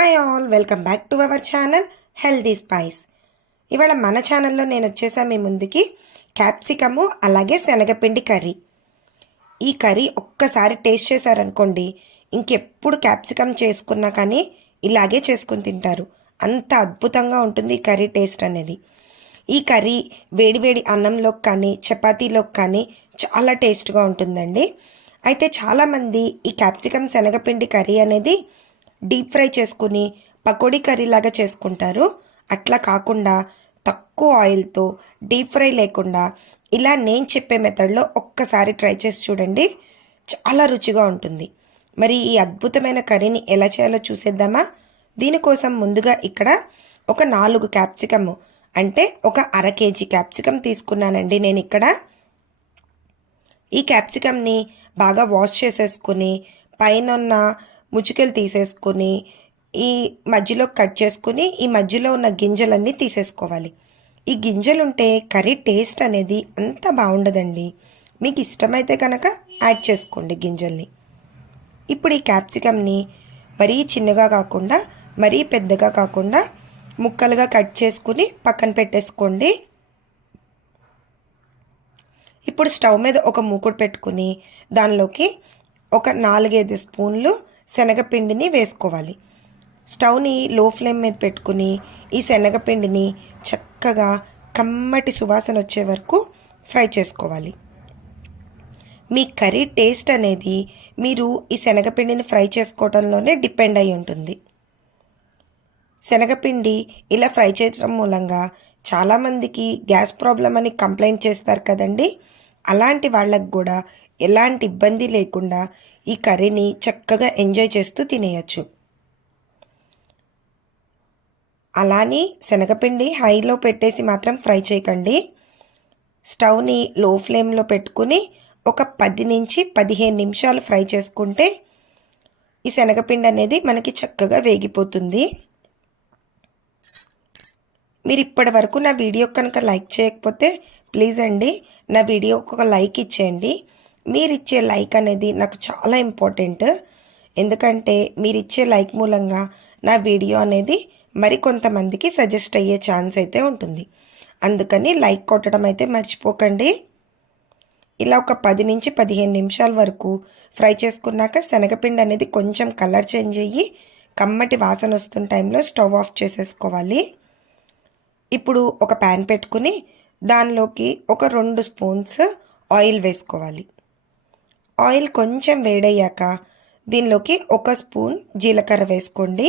Hi all welcome back to our channel healthy spice ఇవాళ మన ఛానల్లో నేను వచ్చేసా మీ ముందుకి క్యాప్సికము అలాగే శనగపిండి కర్రీ. ఈ కర్రీ ఒక్కసారి టేస్ట్ చేశారనుకోండి ఇంకెప్పుడు క్యాప్సికమ్ చేసుకున్నా కానీ ఇలాగే చేసుకుని తింటారు. అంత అద్భుతంగా ఉంటుంది ఈ కర్రీ టేస్ట్ అనేది. ఈ కర్రీ వేడివేడి అన్నంలోకి కానీ చపాతీలోకి కానీ చాలా టేస్ట్గా ఉంటుందండి. అయితే చాలామంది ఈ క్యాప్సికమ్ శనగపిండి కర్రీ అనేది డీప్ ఫ్రై చేసుకుని పకోడీ కర్రీ లాగా చేసుకుంటారు. అట్లా కాకుండా తక్కువ ఆయిల్తో డీప్ ఫ్రై లేకుండా ఇలా నేను చెప్పే మెథడ్లో ఒక్కసారి ట్రై చేసి చూడండి. చాలా రుచిగా ఉంటుంది. మరి ఈ అద్భుతమైన కర్రీని ఎలా చేయాలో చూసేద్దామా? దీనికోసం ముందుగా ఇక్కడ ఒక నాలుగు క్యాప్సికమ్ అంటే ఒక అర కేజీ క్యాప్సికమ్ తీసుకున్నానండి నేను ఇక్కడ. ఈ క్యాప్సికమ్ని బాగా వాష్ చేసేసుకుని పైన ఉన్న ముచికలు తీసేసుకుని ఈ మధ్యలో కట్ చేసుకుని ఈ మధ్యలో ఉన్న గింజలన్నీ తీసేసుకోవాలి. ఈ గింజలు ఉంటే కర్రీ టేస్ట్ అనేది అంత బాగుండదండి. మీకు ఇష్టమైతే కనుక యాడ్ చేసుకోండి గింజల్ని. ఇప్పుడు ఈ క్యాప్సికమ్ని మరీ చిన్నగా కాకుండా మరీ పెద్దగా కాకుండా ముక్కలుగా కట్ చేసుకుని పక్కన పెట్టేసుకోండి. ఇప్పుడు స్టవ్ మీద ఒక మూకుడు పెట్టుకుని దానిలోకి ఒక నాలుగైదు స్పూన్లు శనగపిండిని వేసుకోవాలి. స్టవ్ని లో ఫ్లేమ్ మీద పెట్టుకుని ఈ శనగపిండిని చక్కగా కమ్మటి సువాసన వచ్చే వరకు ఫ్రై చేసుకోవాలి. మీ కర్రీ టేస్ట్ అనేది మీరు ఈ శనగపిండిని ఫ్రై చేసుకోవడంలోనే డిపెండ్ అయి ఉంటుంది. శనగపిండి ఇలా ఫ్రై చేయడం మూలంగా చాలామందికి గ్యాస్ ప్రాబ్లం అని కంప్లైంట్ చేస్తారు కదండీ. అలాంటి వాళ్ళకు కూడా ఎలాంటి ఇబ్బంది లేకుండా ఈ కర్రీని చక్కగా ఎంజాయ్ చేస్తూ తినేయచ్చు. అలానే శనగపిండి హైలో పెట్టేసి మాత్రం ఫ్రై చేయకండి. స్టవ్ని లో ఫ్లేమ్లో పెట్టుకుని ఒక పది నుంచి పదిహేను నిమిషాలు ఫ్రై చేసుకుంటే ఈ శనగపిండి అనేది మనకి చక్కగా వేగిపోతుంది. మీరు ఇప్పటి వరకు నా వీడియో కనుక లైక్ చేయకపోతే ప్లీజ్ అండి నా వీడియోకి ఒక లైక్ ఇచ్చేయండి. మీరు ఇచ్చే లైక్ అనేది నాకు చాలా ఇంపార్టెంట్. ఎందుకంటే మీరు ఇచ్చే లైక్ మూలంగా నా వీడియో అనేది మరి కొంతమందికి సజెస్ట్ అయ్యే ఛాన్స్ అయితే ఉంటుంది. అందుకని లైక్ కొట్టడం అయితే మర్చిపోకండి. ఇలా ఒక పది నుంచి పదిహేను నిమిషాల వరకు ఫ్రై చేసుకున్నాక శనగపిండి అనేది కొంచెం కలర్ చేంజ్ అయ్యి కమ్మటి వాసన వస్తున్న టైంలో స్టవ్ ఆఫ్ చేసేసుకోవాలి. ఇప్పుడు ఒక ప్యాన్ పెట్టుకుని దానిలోకి ఒక రెండు స్పూన్స్ ఆయిల్ వేసుకోవాలి. ఆయిల్ కొంచెం వేడయ్యాక దీనిలోకి ఒక స్పూన్ జీలకర్ర వేసుకోండి.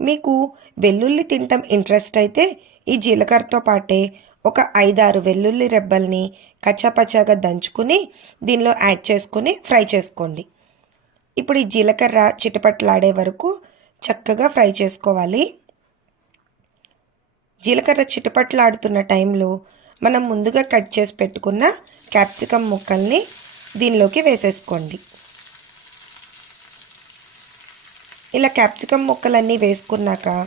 మీకు వెల్లుల్లి తింటం ఇంట్రెస్ట్ అయితే ఈ జీలకర్రతో పాటే ఒక ఐదారు వెల్లుల్లి రెబ్బల్ని కచ్చాపచ్చాగా దంచుకుని దీనిలో యాడ్ చేసుకుని ఫ్రై చేసుకోండి. ఇప్పుడు ఈ జీలకర్ర చిటపట్లాడే వరకు చక్కగా ఫ్రై చేసుకోవాలి. జీలకర్ర చిటపట్లాడుతున్న టైంలో మనం ముందుగా కట్ చేసి పెట్టుకున్న క్యాప్సికమ్ ముక్కల్ని దీనిలోకి వేసేసుకోండి. ఇలా క్యాప్సికమ్ ముక్కలన్నీ వేసుకున్నాక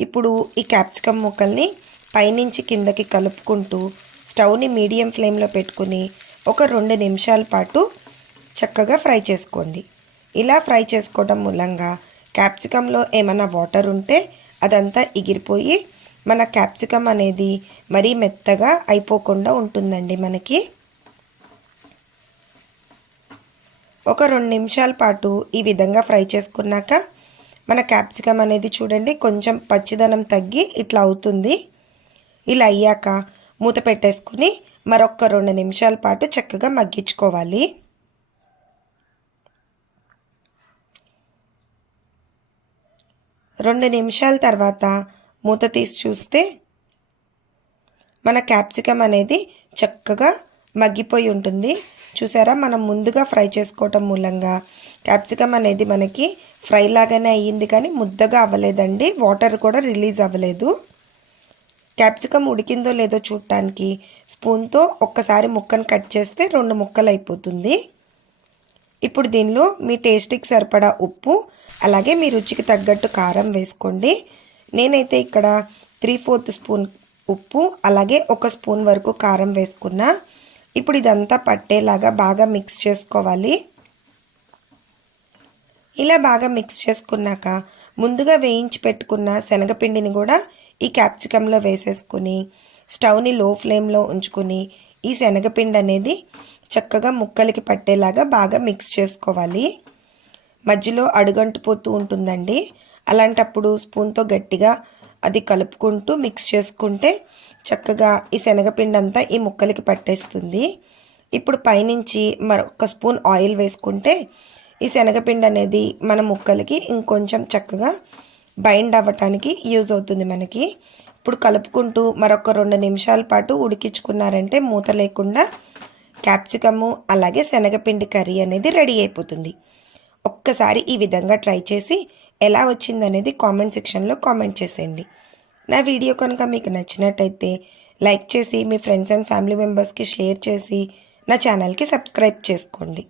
ఇప్పుడు ఈ క్యాప్సికమ్ ముక్కల్ని పైనుంచి కిందకి కలుపుకుంటూ స్టవ్ని మీడియం ఫ్లేమ్లో పెట్టుకుని ఒక రెండు నిమిషాల పాటు చక్కగా ఫ్రై చేసుకోండి. ఇలా ఫ్రై చేసుకోవడం మూలంగా క్యాప్సికంలో ఏమైనా వాటర్ ఉంటే అదంతా ఎగిరిపోయి మన క్యాప్సికమ్ అనేది మరీ మెత్తగా అయిపోకుండా ఉంటుందండి మనకి. ఒక రెండు నిమిషాల పాటు ఈ విధంగా ఫ్రై చేసుకున్నాక మన క్యాప్సికమ్ అనేది చూడండి కొంచెం పచ్చిదనం తగ్గి ఇట్లా అవుతుంది. ఇలా అయ్యాక మూత పెట్టేసుకుని మరొక రెండు నిమిషాల పాటు చక్కగా మగ్గించుకోవాలి. రెండు నిమిషాల తర్వాత మూత తీసి చూస్తే మన క్యాప్సికమ్ అనేది చక్కగా మగ్గిపోయి ఉంటుంది. చూసారా? మనం ముందుగా ఫ్రై చేసుకోవటం మూలంగా క్యాప్సికమ్ అనేది మనకి ఫ్రై లాగానే అయ్యింది కానీ ముద్దగా అవ్వలేదండి. వాటర్ కూడా రిలీజ్ అవ్వలేదు. క్యాప్సికమ్ ఉడికిందో లేదో చూడటానికి స్పూన్తో ఒక్కసారి ముక్కను కట్ చేస్తే రెండు ముక్కలు అయిపోతుంది. ఇప్పుడు దీనిలో మీ టేస్ట్కి సరిపడా ఉప్పు అలాగే మీ రుచికి తగ్గట్టు కారం వేసుకోండి. నేనైతే ఇక్కడ త్రీ ఫోర్త్ స్పూన్ ఉప్పు అలాగే ఒక స్పూన్ వరకు కారం వేసుకున్నా. ఇప్పుడు ఇదంతా పట్టేలాగా బాగా మిక్స్ చేసుకోవాలి. ఇలా బాగా మిక్స్ చేసుకున్నాక ముందుగా వేయించి పెట్టుకున్న శనగపిండిని కూడా ఈ క్యాప్సికంలో వేసేసుకుని స్టవ్ని లో ఫ్లేమ్లో ఉంచుకుని ఈ శనగపిండి అనేది చక్కగా ముక్కలకి పట్టేలాగా బాగా మిక్స్ చేసుకోవాలి. మధ్యలో అడుగంటిపోతూ ఉంటుందండి. అలాంటప్పుడు స్పూన్తో గట్టిగా అది కలుపుకుంటూ మిక్స్ చేసుకుంటే చక్కగా ఈ శనగపిండి అంతా ఈ ముక్కలకి పట్టేస్తుంది. ఇప్పుడు పైనుంచి మరొక స్పూన్ ఆయిల్ వేసుకుంటే ఈ శనగపిండి అనేది మన ముక్కలకి ఇంకొంచెం చక్కగా బైండ్ అవ్వటానికి యూజ్ అవుతుంది మనకి. ఇప్పుడు కలుపుకుంటూ మరొక రెండు నిమిషాల పాటు ఉడికించుకున్నారంటే మూత లేకుండా క్యాప్సికము అలాగే శనగపిండి కర్రీ అనేది రెడీ అయిపోతుంది. ఒక్కసారి ఈ విధంగా ట్రై చేసి ఎలా వచ్చిందనేది కామెంట్ సెక్షన్లో కామెంట్ చేసేయండి. నా వీడియో కనుక మీకు నచ్చినట్టయితే లైక్ చేసి మీ ఫ్రెండ్స్ అండ్ ఫ్యామిలీ మెంబర్స్కి షేర్ చేసి నా ఛానల్కి సబ్స్క్రైబ్ చేసుకోండి.